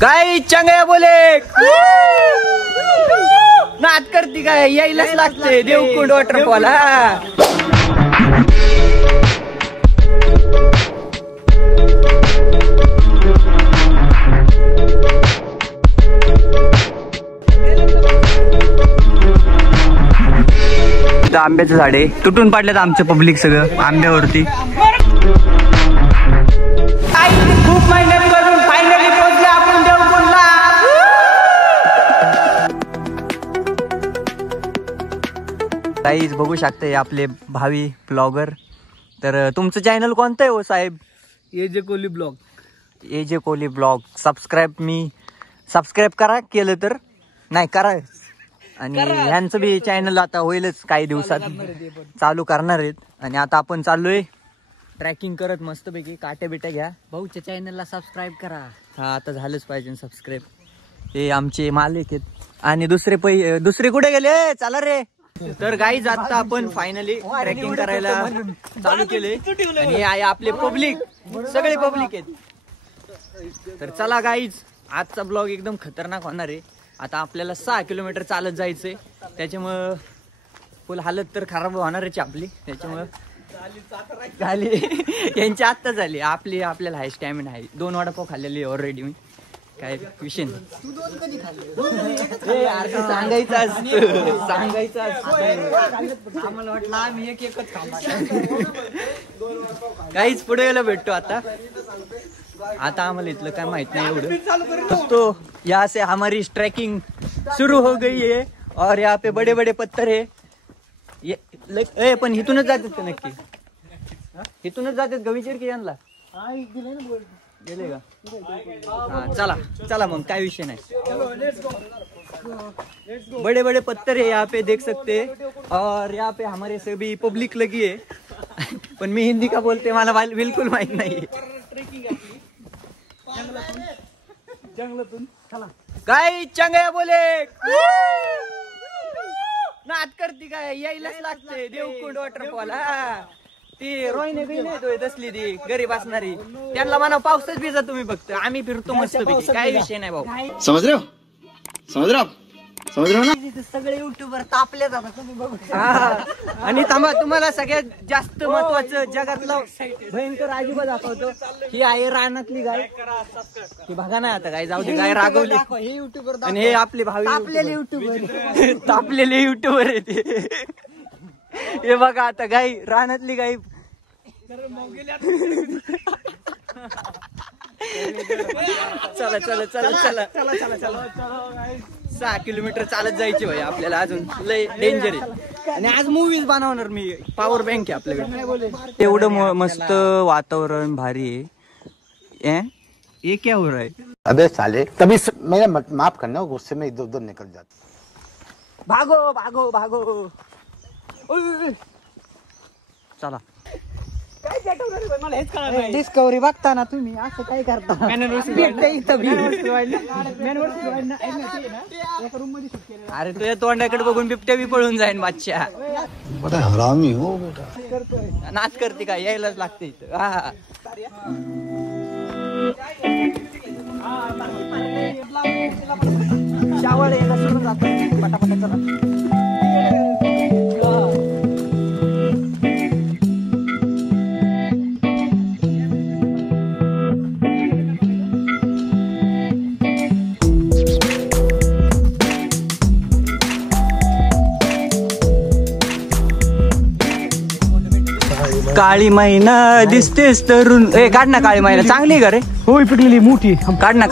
काय चंगया बोले नाद करती काय यायलाच लागते देवकुंड वॉटरफॉल. आंब्याचे झाडे तुटून पडलेत आमचं पब्लिक सगळं आंब्यावरती. खूप मेहनत करून फायनली पोहोचले आपण देवकुंडला. गाईज बघू शकते आपले भावी ब्लॉगर. तर तुमचं चॅनल कोणतं आहे हो साहेब? AJ Kohli blog. AJ Kohli blog. Subscribe करा, केलं तर नाही करा. आणि ह्यांचं बी चॅनल आता होईलच काही दिवसात चालू करणार आहेत. आणि आता आपण चाललोय ट्रॅकिंग करत मस्तपैकी. काट्या बिट्या घ्या. भाऊच्या चॅनलला सबस्क्राईब करा. हा आता झालंच पाहिजे सबस्क्राईब. हे आमचे मालिक आहेत. आणि दुसरे कुठे गेले? चला रे. तर गाईज आता आपण फायनली ट्रेकिंग करायला चालू केले. आणि हे आहे आपले पब्लिक, सगळे पब्लिक आहेत. तर चला गाईज, आजचा ब्लॉग एकदम खतरनाक होणार आहे. आता आपल्याला 6 किलोमीटर चालत जायचंय. त्याच्यामुळं फुल हालत तर खराब होणारच आपली. त्याच्यामुळं झाली यांची आत्ता झाली. आपल्याला हाय स्टॅमिना आहे. 2 वडापाव खाल्लेली ऑलरेडी मी. काय विषय नाही. सांगायचं आम्हाला वाटलं आम्ही एकच काहीच पुढे गेला भेटतो. आता आम्हाला इथलं काय माहित नाही एवढं. तो यहाँ से हमारी ट्रैकिंग शुरू हो गई है. और यहाँ पे बड़े बड़े पत्थर है. ये पण इथूनच जातात का नक्की? इथूनच जातात का विचार की यांना? गेले का? चला चला मग काय विषय नाही. बड़े बड़े पत्थर है यहाँ पे देख सकते हैं. और यहाँ पे हमारे सभी पब्लिक लगी है. पण मी हिंदी का बोलते मला बिलकुल माहित नाही. काय चंगया बोले नाद करती काय यायलाच लागते देवकुंड वॉटरफॉल. ती रोहिणी बी नाही तसली ती गरीब असणारी. त्यांना म्हणा पावसाच भिजा तुम्ही फक्त. आम्ही फिरतो मस्त पैकी. काय विषय नाही भाऊ. समज रे ना. सगळे युट्यूबर तापले जातात तुम्ही बघू. आणि थांबा, तुम्हाला सगळ्यात जास्त महत्वाचं जगातलं भयंकर अजिबात दाखवतो. ही आहे रानातली गाय. ही बघा नाही आता गाय. जाऊ दे, गाय रागवली. हे युट्यूबर आणि हे आपले भावी तापलेले युट्यूबर आहे ते. हे बघा आता गाय, रानातली गाय. चला चला चला चला चला चला चला. 6 किलोमीटर चालत जायचे भाई आपल्याला. अजून लय डेंजर आहे. आणि आज मूवीज बनवणार मी. पॉवर बँक आहे आपल्याकडे. एवढं मस्त वातावरण भारी आहे. ये क्या हो रहा है? अबे साले तभी मेरा माफ करना, गुस्से में इधर उधर निकल जाता. भागो भागो भागो. चला. डिस्कवरी बघता ना तुम्ही असं काय करता? अरे तुझ्या तोंडाकडे बघून बिबट्या बी पळून जाईन बादशा. हरामी हो बेटा. नाच करते का? यायलाच लागते इथं. शावळ यायला सोडून जातो पटापटा. चला. काळी मैना दिसतेस तरुण. काढ ना काळी मैना. चांगली का रे? होय पिकलेली मोठी. काढ ना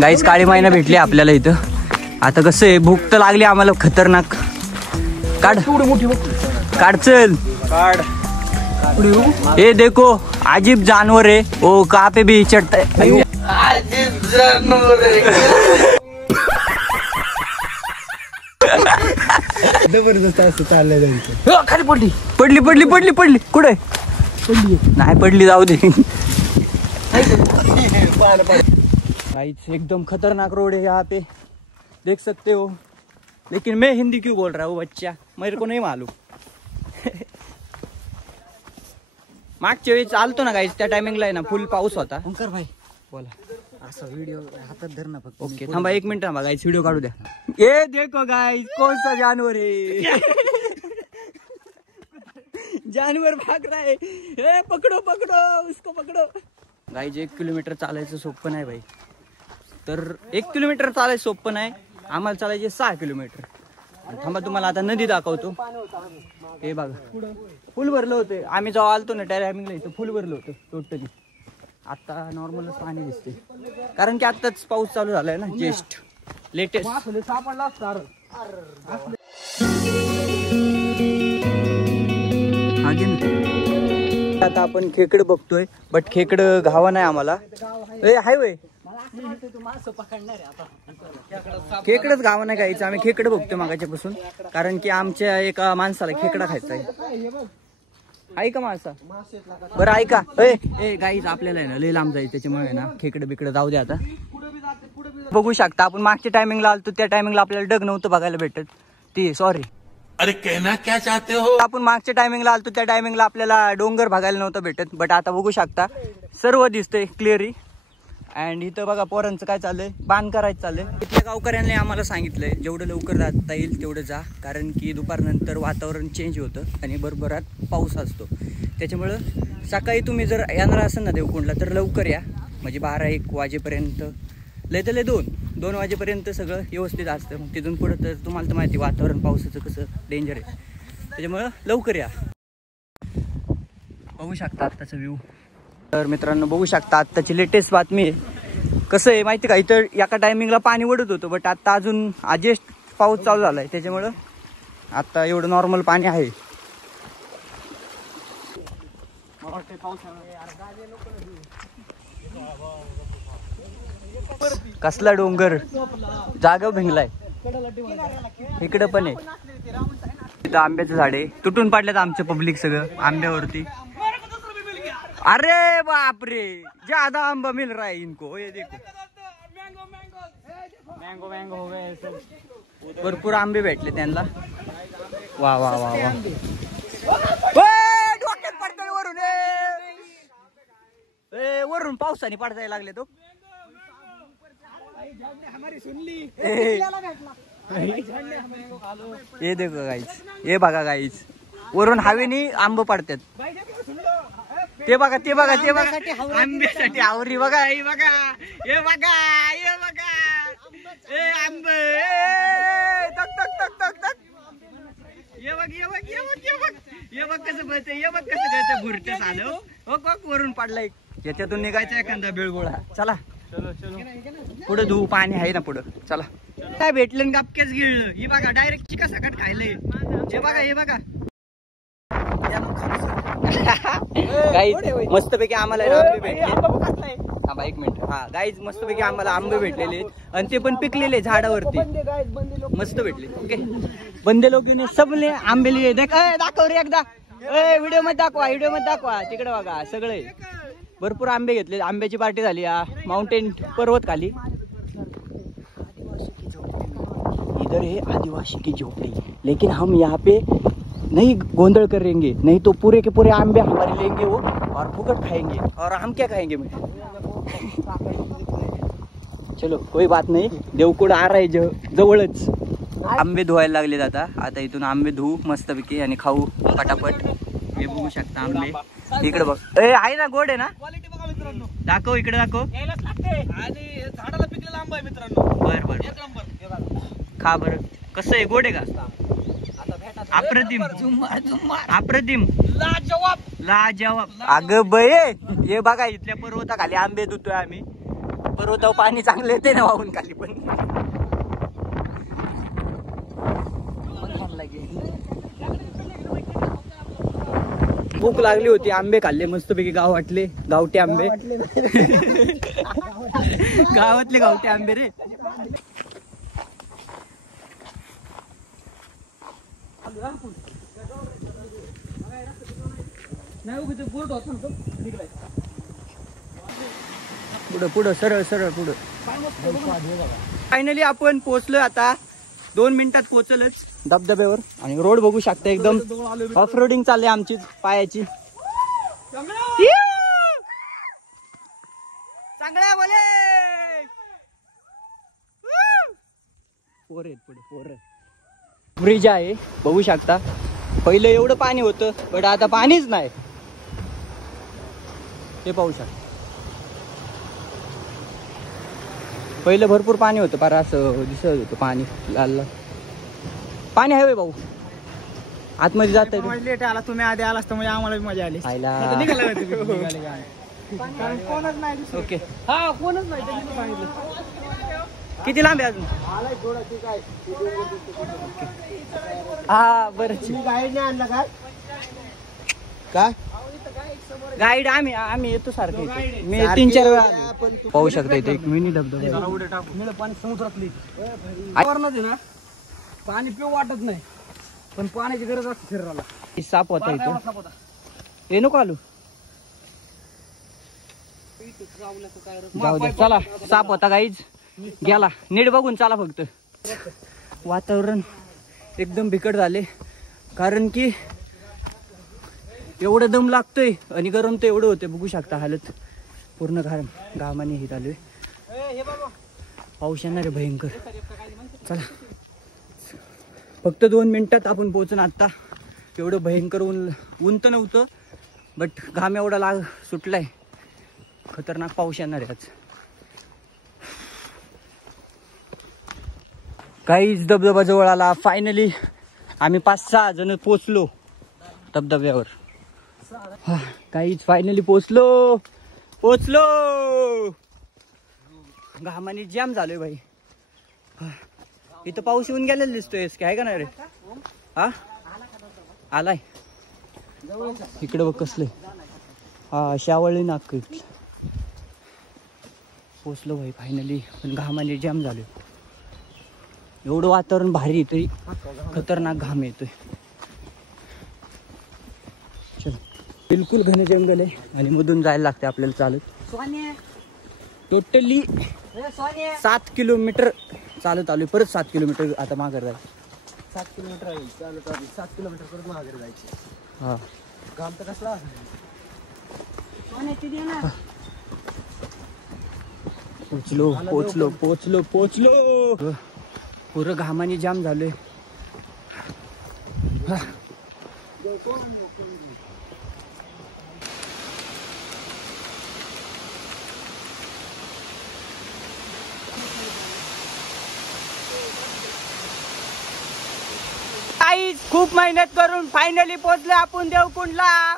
गाईस. काळी मैना भेटली आपल्याला इथं. आता कसं आहे, भूक तर लागली आम्हाला खतरनाक. काढ काढ चल काढ. ये देखो अजीब जानवर है. ओ कहाँ पे भी चढ़ता है. अजीब जानवर है. जबरदस्त असं चाललंय. खाली पडली. कुठे नाही पडली? जाऊ दे. एकदम खतरनाक रोड है यहाँ पे, देख सकते हो. लेकिन मैं हिंदी क्यों बोल रहा हूँ बच्चा, मेरे को नहीं मालूम. मागच्या वेळी चालतो ना गाईस, त्या टायमिंगला आहे ना फुल पाऊस होता. भाई बोला. असा व्हिडिओ हातात धर ना फक्त. ओके थांबा 1 मिनिट थांबा गाईज व्हिडिओ काढू द्या. ये देखो गाईज कौन सा जानवर है. जानवर भाग रहा है. ए पकडो पकडो उसको पकडो. गाईज 1 किलोमीटर चालायचं सोपं नाही भाई. तर 1 किलोमीटर चालायचं सोपं नाही, आम्हाला चालायचे 6 किलोमीटर. थांबा तुम्हाला आता नदी दाखवतो. हे बघा फुल भरलं होतं. आम्ही जेव्हा आलतो ना टायमिंगला इथं फुल भरलं होतं टोटली. आता नॉर्मलच पाणी दिसते कारण की आताच पाऊस चालू झालाय ना. जेस्ट लेटेस्ट. आता आपण खेकडं बघतोय बट खेकडं घावा नाही आम्हाला. हायवे खेकडच गावा नाही खायचं. आम्ही खेकडं बघतोय मागाच्यापासून कारण की आमच्या एका माणसाला खेकडा खायचा आहे. ऐका माणसा बरं ऐका. ए गाईज आपल्याला आहे ना लई लांब जायचं त्याच्यामुळे ना खेकडं बिकडं जाऊ दे. आता बघू शकता आपण मागच्या टायमिंगला आलतो त्या टायमिंगला आपल्याला डग नव्हतं बघायला भेटत. ती सॉरी अरे कहना क्या चाहते हो. आपण मागच्या टायमिंगला आलतो त्या टायमिंगला आपल्याला डोंगर बघायला नव्हतं भेटत. बट आता बघू शकता सर्व दिसतंय क्लिअरली. अँड इथं बघा पोरांचं काय चाललंय, बांध करायचं चाललंय. इथल्या गावकऱ्यांनी आम्हाला सांगितलंय जेवढं लवकर जाता येईल तेवढं जा कारण की दुपारनंतर वातावरण चेंज होतं आणि भरभरात पाऊस असतो. त्याच्यामुळं सकाळी तुम्ही जर येणार असाल ना देवकुंडला तर लवकर या. म्हणजे 12-1 वाजेपर्यंत लय तर लय 2 वाजेपर्यंत सगळं व्यवस्थित असतं. मग तिथून पुढं तर तुम्हाला तर माहिती वातावरण पावसाचं कसं डेंजर आहे. त्याच्यामुळं लवकर या. बघू शकता आत्ताचा व्ह्यू. तर मित्रांनो बघू शकता आत्ताची लेटेस्ट बातमी आहे. कसं आहे माहिती का इथं एका टायमिंगला पाणी वडत होतं बट आता अजून जस्ट पाऊस चालू झालाय त्याच्यामुळं आता एवढं नॉर्मल पाणी आहे. कसला डोंगर जागा भिंगलाय. इकडं पण आहे. इथं आंब्याचं झाड आहे. तुटून पडल्यात आमचं पब्लिक सगळं आंब्यावरती. अरे बाप रे ज्यादा आंबा मिल रहा है इनको. ये देखो मँगो मँगो हो गए सब. भरपूर आंबे भेटले त्यांना. वा वा वा वा. डोक्यात पडतोय वरून. वरून पावसाने पडताय लागले तो. ये देखो गाईज. हे बघा गाईज वरून हवेनी आंबे पडतात. ते बघा ते बघा ते बघा आंब्यासाठी आवरी बघा. हे बघा हे बघा हे बघा आंबे तक तक तक तक तक. ये बघ ये बघ ये बघ ये बघ ये बघ कसं बघते. ये बघ कसं बघते. भुरट्यास आलं हो वरून पडलाय. याच्यातून निघायचा एखादा बेळगोळा. चला पुढे धुऊ पाणी आहे ना पुढं. चला काय भेटलं गपकेच गिळलं. ही बघा डायरेक्ट चिका सकट खायलंय. हे बघा हे बघा गाईज मस्तपैकी आम्हाला आंबे भेटले. थांबा 1 मिनिट. हा गाईज मस्तपैकी आम्हाला आंबे भेटलेले आणि ते पण पिकलेले झाडावरती मस्त भेटले. ओके बंदे लोक सबने आंबे लिए. दाखव रे एकदा. व्हिडिओ मध्ये दाखवा व्हिडिओ मध्ये दाखवा. तिकडे बघा सगळे भरपूर आंबे घेतले. आंब्याची पार्टी झाली माउंटेन पर्वत खाली. इधर है आदिवासी की झोपड़ी लेकिन हम यहाँ पे नहीं गोंदल करेंगे नहीं तो पूरे के पूरे आंबे हमारे लेंगे वो और फुकट खाएंगे. और हम क्या खाएंगे मैं. चलो कोई बात नहीं. देवकुंड आ रहा है जवळच. आंबे धुवायला लागले आता इथून आंबे धुवू मस्तपैकी आणि खाऊ पटापट. हे बघू शकता आंबे. इकडे बघ आहे ना गोड आहे ना. दाखव इकडे दाखव. आणि झाडाला पिकलेला आंबा आहे मित्रांनो. बर बर खा बरं. कसं आहे गोड आहे का. अप्रतिम अप्रतिम लाजवाब. अगं बये हे बघा इथल्या पर्वताखाली आंबे धुतोय आम्ही. पर्वतावर पाणी चांगलं येते ना वाहून खाली पण. भूक लागली होती आंबे खाल्ले मस्तपैकी. गावातले गावठी आंबे. गावातले गावठी आंबे रे. पुढं पुढं सरळ सरळ पुढं. फायनली आपण पोहोचलोय आता. 2 मिनिटात पोहोचलच धबधब्यावर. आणि रोड बघू शकता एकदम ऑफ रोडिंग चालली आमची पायाची. चांगल्या बोले पोर आहेत पुढे ब्रिज आहे बघू शकता. पहिलं एवढं पाणी होतं पण आता पाणीच नाही. ते पाहू शकता पहिलं भरपूर पाणी होतं फार असं दिसत होतं पाणी लाल लाल पाणी आहे भाऊ. आतमध्ये जात लेट आला तुम्ही आधी आलास तर म्हणजे आम्हाला मजा आली. कोणच नाही. ओके हा कोणच नाही त्यांनी सांगितलं. किती लांब आहे अजून? हा बरं गाईड नाही आणला काय? काय गाईड आम्ही येतो सारखं इथे. मी 3-4 वेळा आलो. पाहू शकता इथे एक मिनी धबधबा पाणी समुद्रातली ना पाणी पिऊ वाटत नाही पण पाण्याची गरज असते शरीराला. साप होता इथे. हे नको आलू जाऊ दे चला. साप होता गाईज गेला. नीट बघून चला फक्त. वातावरण एकदम बिकट झाले कारण की एवढं दम लागतोय आणि गरम तर एवढं होते बघू शकता. हालत पूर्ण घामाने हे चालू आहे. पाऊस येणार आहे भयंकर. चला फक्त 2 मिनिटात आपण पोहोचून. आता एवढं भयंकर ऊन तर नव्हतं बट घाम एवढा सुटलाय. खतरनाक पाऊस येणार आहे आज. काहीच धबधबा जवळ आला. फायनली आम्ही 5-6 जण पोचलो धबधब्यावर. काहीच फायनली पोचलो. घामाने जाम झालोय भाई. इथं पाऊस येऊन गेलेला दिसतोय काय का नाही रे? हा आलाय इकडे बघ कसले. हा शावळी नाक पोचलो भाई फायनली. पण घामाने जाम झालोय. एवढं वातावरण भारी तरी खतरनाक घाम येतोय. चल बिलकुल घन जंगल आहे आणि मधून जायला लागते आपल्याला चालत. टोटली 7 किलोमीटर चालत आलोय. परत 7 किलोमीटर आता माघार जायचं. 7 किलोमीटर आहे चालत आधी. 7 किलोमीटर परत माघारी जायचे. हा काम तर कसला पोचलो. पुरं घामाने जाम झालोय. खूप मेहनत करून फायनली पोहोचले आपण देवकुंडला.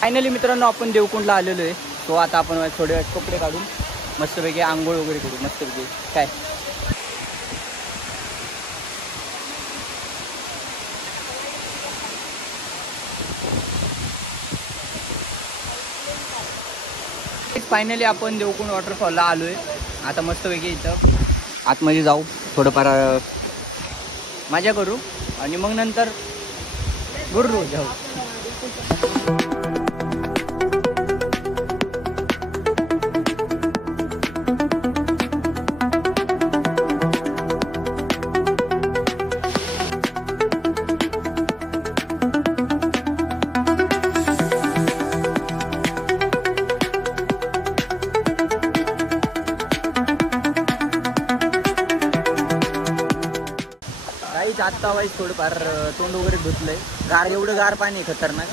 फायनली मित्रांनो आपण देवकुंडला आलेलो आहे. तो आता आपण थोडे वेळ कपडे काढून मस्तपैकी आंघोळ वगैरे करू मस्तपैकी. काय फायनली आपण देवकुंड वॉटरफॉलला आलोय. आता मस्तपैकी इथं आतमध्ये जाऊ थोडंफार मजा करू आणि मग नंतर गुरु जाऊ. आत्ता वाईज थोडंफार तोंड वगैरे धुतलंय. गार एवढं गार पाणी खतरनाक.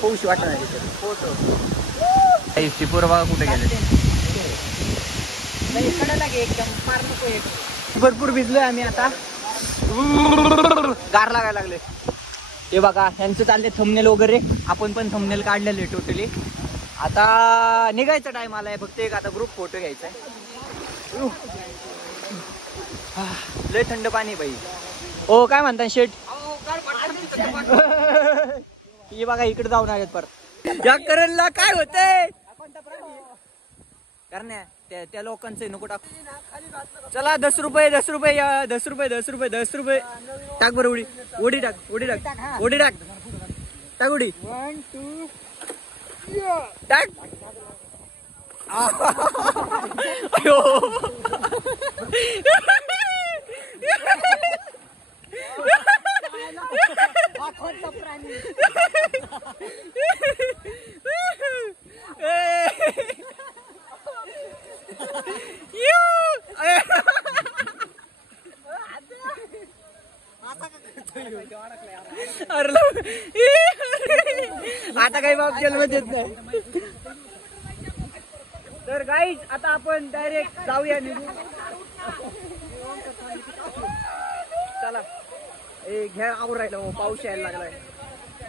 पाऊस वाटत नाही तिथे. टिपूर बघा कुठे गेले. भरपूर भिजलोय आम्ही आता. गार लागायला लागले. हे बघा यांचं चालले थंबनेल वगैरे. आपण पण थंबनेल काढलेले टोटली. आता निघायचा टाइम आलाय. फक्त एक आता ग्रुप फोटो घ्यायचा आहे. लय थंड पाणी बाई. ओ काय म्हणता शेट? हे बघा इकडे जाऊन आलेत परत. या करणला काय होतंय करण्या त्या लोकांचं नको टाक. चला 10 रुपये 10 रुपये 10 रुपये 10 रुपये 10 रुपये टाक बरं. उडी टाक उडी टाक उडी टाक टाक उडी 1 2 टाक. अयो आता काही बाप जन्म देत नाही. तर गाईज आता आपण डायरेक्ट जाऊया निघू. चला घ्या आवरायला. पाऊस यायला लागलाय.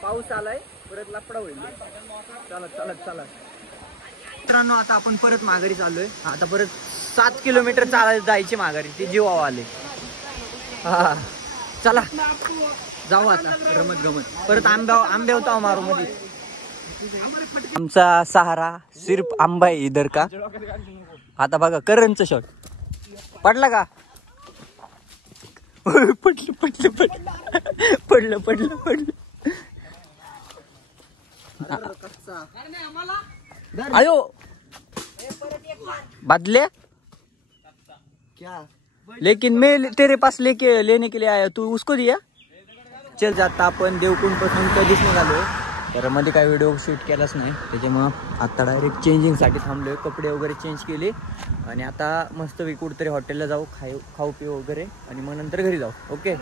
पाऊस आलाय परत लपडा होईल. चला चला चला मित्रांनो, आता आपण परत माघारी चाललोय. आता परत 7 किलोमीटर चालायला जायची माघारी. ती जीवावर आले. हा चला जाऊ आता रमत गमत. परत आंबे होता मारू मध्ये. आमचा सहारा सिर्फ आंबा आहे इधर का. आता बघा करणचं शॉट पडला का. पडलं पडलं पडलं पडलं पडलं पडलं. आयो बदले क्या, लेकिन मैं तेरे पास लेने के लिए आया, तू उसको दिया. चल जाता आपण देवकुंड पासून कधीच निघालोय. तर मध्ये काही व्हिडिओ शूट केलाच नाही, त्याच्यामुळं आता डायरेक्ट चेंजिंगसाठी थांबलोय. कपडे वगैरे चेंज केले आणि आता मस्त कुठेतरी हॉटेलला जाऊ, खाऊ पिऊ वगैरे आणि मग नंतर घरी जाऊ. ओके.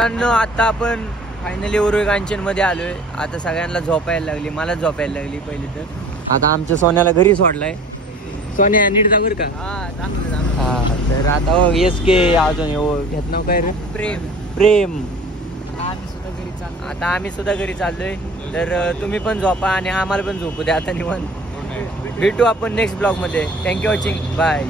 आता आपण फायनली उर्वे कांचन मध्ये आलोय. आता सगळ्यांना झोपायला लागली, मला झोपायला लागली पहिली. तर आता आमच्या सोन्याला घरी सोडलाय. सोन्या नीट जा बरं का. हा तर आता येस के अजून घेत नाव काय रे, प्रेम प्रेम. आता आम्ही सुद्धा घरी चाललोय. तर तुम्ही पण झोपा आणि आम्हाला पण झोपू द्या आता निवांत. भेटू आपण नेक्स्ट ब्लॉग मध्ये. Thank you watching. बाय.